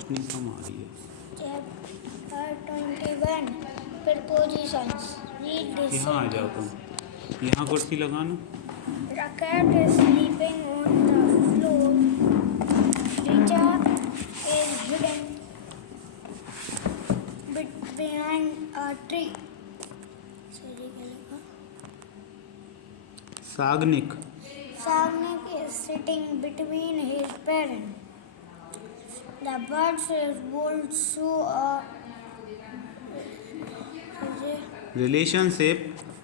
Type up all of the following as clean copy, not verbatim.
रोशनी कम आ रही है। Chapter 21 Prepositions. Read this यहाँ आ जाओ तुम, यहाँ कुर्सी लगाना। The cat is sleeping on the floor. Richard is hidden behind a tree. Sagnik Sagnik is sitting between his parents. The birds is bold so a relationship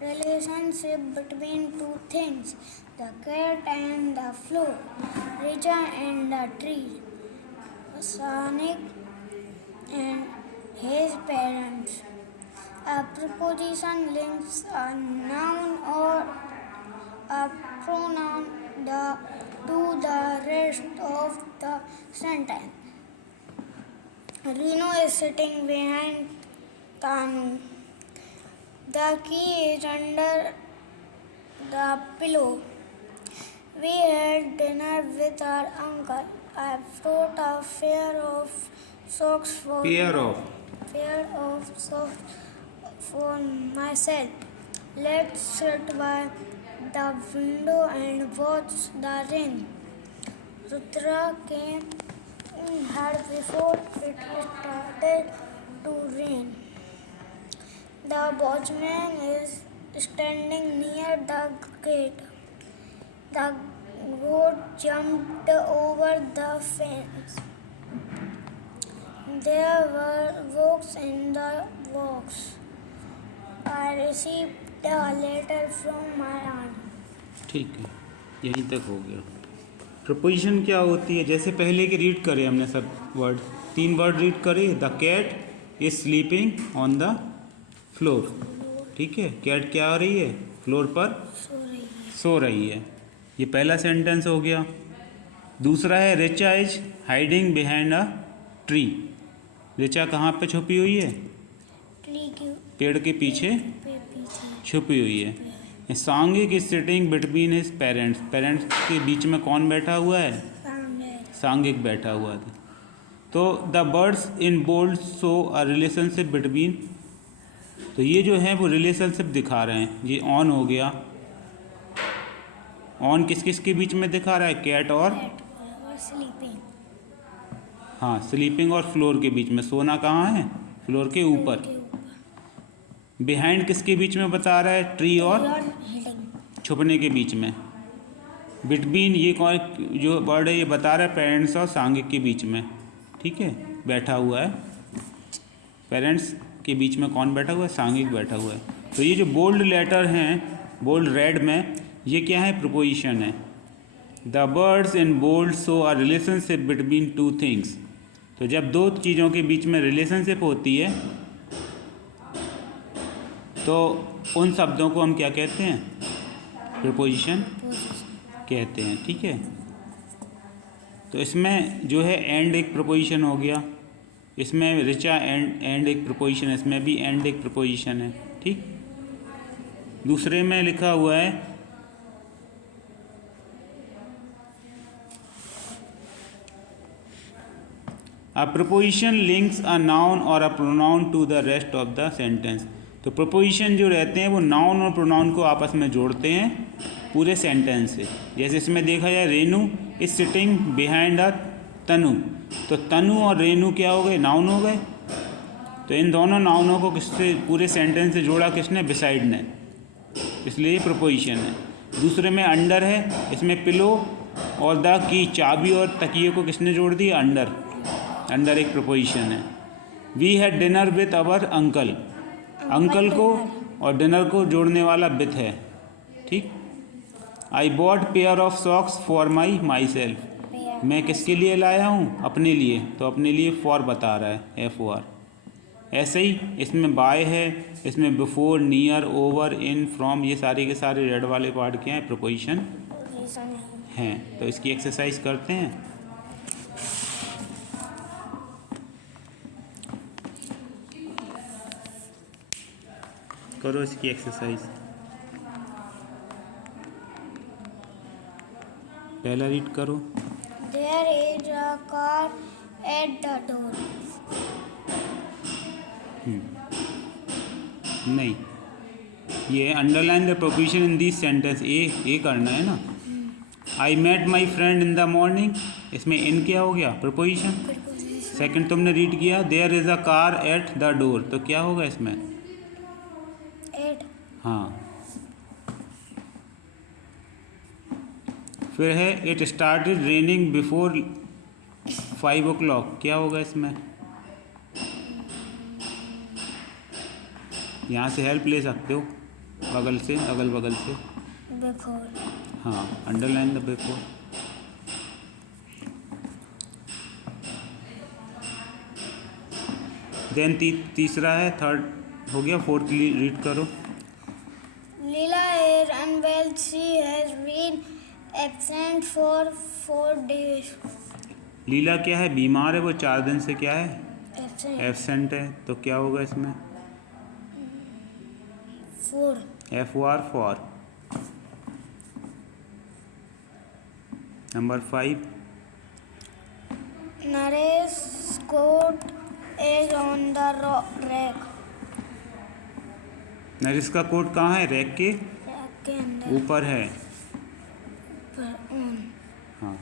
relationship between two things, the cat and the floor, Richard and the tree, Sonic and his parents. A preposition links a noun or a pronoun to the rest of the sentence. Reno is sitting behind Tanu. The key is under the pillow. We had dinner with our uncle. I brought a pair of socks for myself. Let's sit by the window and watch the rain. Rudra came in hard before it started to rain. The watchman is standing near the gate. The goat jumped over the fence. There were books in the box. I received a letter from my aunt. ठीक है, यहीं तक हो गया। Preposition क्या होती है? जैसे पहले के रीड करे हमने सब वर्ड, 3 वर्ड रीड करे। The cat is sleeping on the floor. ठीक है, कैट क्या हो रही है? फ्लोर पर सो रही है। ये पहला सेंटेंस हो गया। दूसरा है Richa is hiding behind a tree. Richa कहाँ पे छुपी हुई है? पेड़ के पीछे छुपी हुई है। Sangik is sitting between his parents. Parents के बीच में कौन बैठा हुआ है? सांगिक बैठा हुआ है। तो the birds in bold show a relationship between. तो ये जो है वो रिलेशनशिप दिखा रहे हैं। ये ऑन हो गया। ऑन किस किस के बीच में दिखा रहा है? कैट और स्लीपिंग। हाँ, स्लीपिंग और फ्लोर के बीच में। सोना कहाँ है? फ्लोर के ऊपर। बिहाइंड किसके बीच में बता रहा है? ट्री और छुपने के बीच में। बिटवीन ये कौन जो वर्ड है ये बता रहा है? पेरेंट्स और सांगिक के बीच में। ठीक है, बैठा हुआ है। पेरेंट्स के बीच में कौन बैठा हुआ है? सांगिक बैठा हुआ है। तो ये जो बोल्ड लेटर हैं, बोल्ड रेड में, ये क्या है? प्रपोजिशन है। The words in bold show a relationship between two things. तो जब दो चीज़ों के बीच में रिलेशनशिप होती है तो उन शब्दों को हम क्या कहते हैं? प्रपोजिशन कहते हैं। ठीक है, तो इसमें जो है एंड एक प्रपोजिशन हो गया। इसमें रिचा एंड एक प्रपोजिशन है। इसमें भी एंड एक प्रपोजिशन है। ठीक, दूसरे में लिखा हुआ है a preposition links a noun और a pronoun to the rest of the sentence. तो प्रपोजिशन जो रहते हैं वो नाउन और प्रोनाउन को आपस में जोड़ते हैं पूरे सेंटेंस से। जैसे इसमें देखा जाए, Renu is sitting behind a Tanu. तो तनु और रेनू क्या हो गए? नाउन हो गए। तो इन दोनों नाउनों को किससे पूरे सेंटेंस से जोड़ा? किसने? बिसाइड ने। इसलिए प्रपोजिशन है। दूसरे में अंडर है। इसमें पिलो और द की, चाबी और तकिए को किसने जोड़ दिया? अंडर। अंडर एक प्रपोजिशन है। We had dinner with our uncle. Uncle को और डिनर को जोड़ने वाला विथ है। ठीक, I bought pair of socks for myself. मैं किसके लिए लाया हूँ? अपने लिए। तो अपने लिए फॉर बता रहा है, FOR। ऐसे ही इसमें बाय है, इसमें before, near, over, in, from, ये सारे के सारे रेड वाले पार्ट क्या हैं? प्रपोजिशन हैं। तो इसकी एक्सरसाइज करते हैं। करो इसकी एक्सरसाइज। पहला रीड करो। There is a car at the door. नहीं, ये underline the proposition in this sentence, ए करना है ना। I met my friend in the morning, इसमें इन क्या हो गया? प्रोपोजिशन। Preposition. सेकंड तुमने रीड किया, there is a car at the door, तो क्या होगा इसमें? At. हाँ। फिर है it started raining before 5 o'clock, क्या होगा इसमें? यहाँ से हेल्प ले सकते हो बगल से, अगल बगल से। Before. हाँ, अंडरलाइन द बिफोर। देन तीसरा है, थर्ड हो गया, फोर्थ रीड करो। Leela is unwell. She has been absent for 4 days. लीला क्या है? बीमार है वो, 4 दिन से क्या है? Absent. एब्सेंट है, तो क्या होगा इसमें? 4. FOR for. Number 5, Naresh's coat is on the rack. Nourish का कोट कहाँ है? रैक के Rack के अंदर ऊपर है। पर on. हाँ,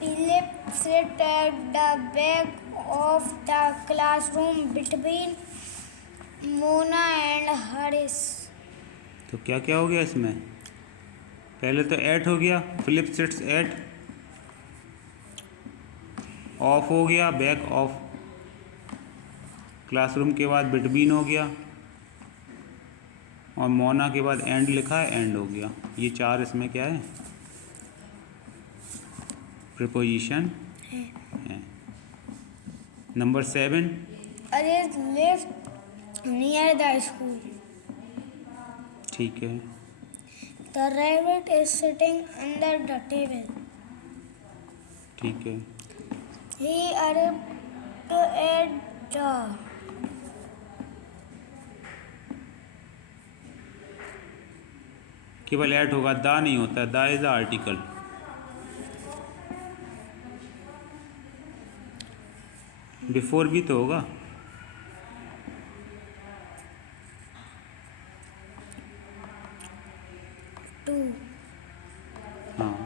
Philip sat at the back of the classroom between Mona and Harish. तो क्या क्या हो गया इसमें? पहले तो एट हो गया, फिलिप सिट्स एट, ऑफ हो गया, बैक ऑफ, क्लासरूम के बाद बिटवीन हो गया, और मोना के बाद एंड लिखा है, एंड हो गया। ये 4 इसमें क्या है? प्रीपोजिशन है। Number 7, Harish lived near the school. ठीक है। The rabbit is sitting under the table. ठीक है। He arrived at the. केवल एट होगा, दा नहीं होता, दा इज द आर्टिकल। बिफोर भी तो होगा। To. हाँ,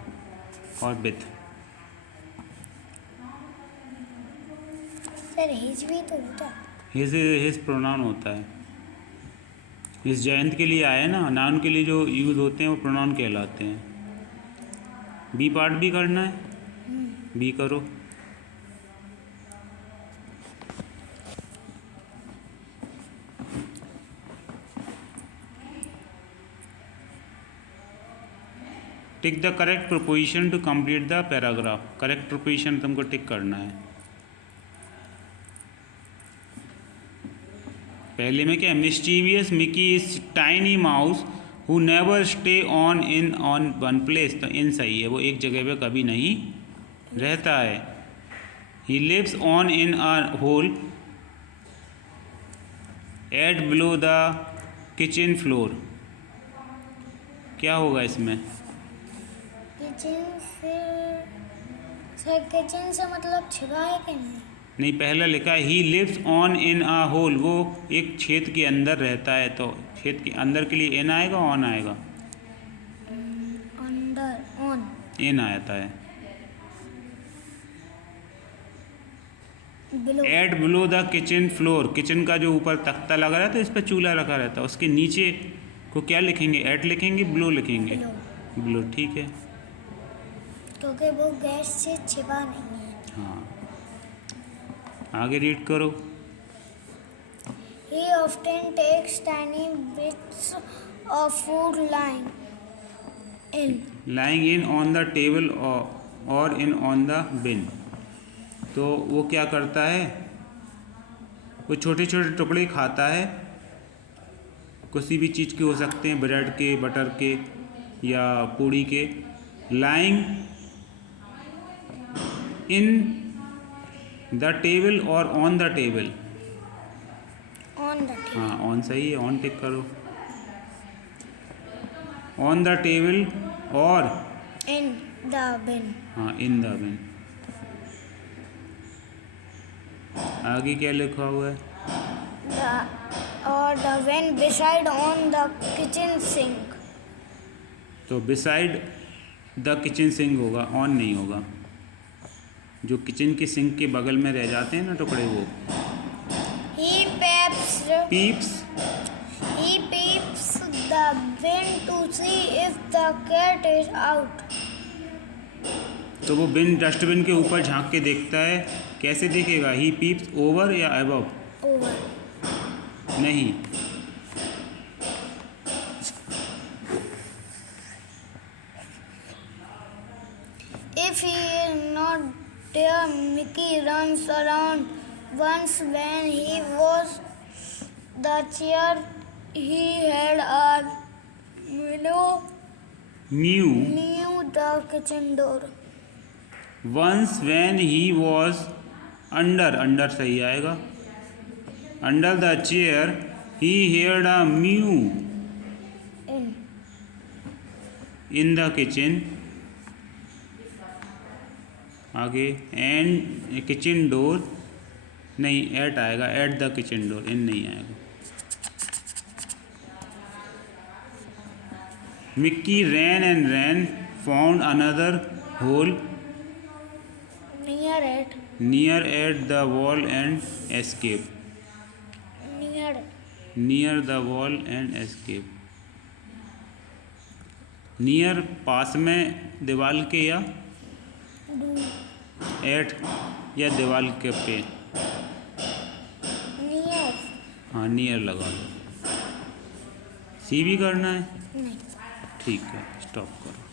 और विथ। सर हिज भी तो होता है. हिज प्रोनाउन होता है। इस जयंत के लिए आया ना, नाउन के लिए जो यूज़ होते हैं वो प्रोनाउन कहलाते हैं। बी पार्ट भी करना है, बी करो। Tick the correct proposition to complete the paragraph. Correct proposition तुमको टिक करना है। पहले में क्या है? Mischievous Mickey is tiny mouse who never stay on in on one place, तो इन सही है, वो एक जगह पे कभी नहीं रहता है। He lives on in a hole at below the kitchen floor, क्या होगा इसमें? किचन से सर किचन से मतलब छिपा है कि नहीं? नहीं, पहला लिखा है he lives on in a hole, वो एक छेद के अंदर रहता है, तो छेद के अंदर के लिए इन आएगा, ऑन आएगा? अंडर ऑन इन आता है। Below at below the kitchen floor, kitchen का जो ऊपर तख्ता लगा रहता है, इस पर चूल्हा रखा रहता है, उसके नीचे को क्या लिखेंगे? एट लिखेंगे, बिलो लिखेंगे? बिलो बिलो, ठीक है। क्योंकि वो गैस से छिपा नहीं है. हाँ, आगे रीड करो। He often takes tiny bits of food lying in on the table और इन ऑन द बिन, तो वो क्या करता है? वो छोटे छोटे टुकड़े खाता है, किसी भी चीज़ के हो सकते हैं, ब्रेड के, बटर के या पूड़ी के। लाइंग इन द टेबल और on the table, on the table. हाँ ऑन सही है, ऑन टिक करो। ऑन द टेबल और in the bin. हाँ, इन द बिन। आगे क्या लिखा हुआ है? The bin beside on the kitchen sink. तो बिसाइड द किचन सिंक होगा, ऑन नहीं होगा। जो किचन की सिंक के बगल में रह जाते हैं ना टुकड़े, वो He peeps. peeps the bin to see if the cat is out. तो वो बिन डस्टबिन के ऊपर झांक के देखता है। कैसे देखेगा? ही पीप्स ओवर या अबव? Over. नहीं, If he is not there, Mickey runs around. Once when he was the chair, he had a new. knew the kitchen door. Once when he was under, under सही आएगा, under the chair he heard a mew in the kitchen. आगे and kitchen door नहीं, at आएगा, at the kitchen door, इन नहीं आएगा। Mickey ran and ran, found another hole Near it. near at the wall and escaped. Near it. Near the wall and escaped. Near पास में दीवार के या एट या दीवार के पे? Near. हाँ, नियर लगा दो। सी भी करना है? नहीं. ठीक है, स्टॉप करो।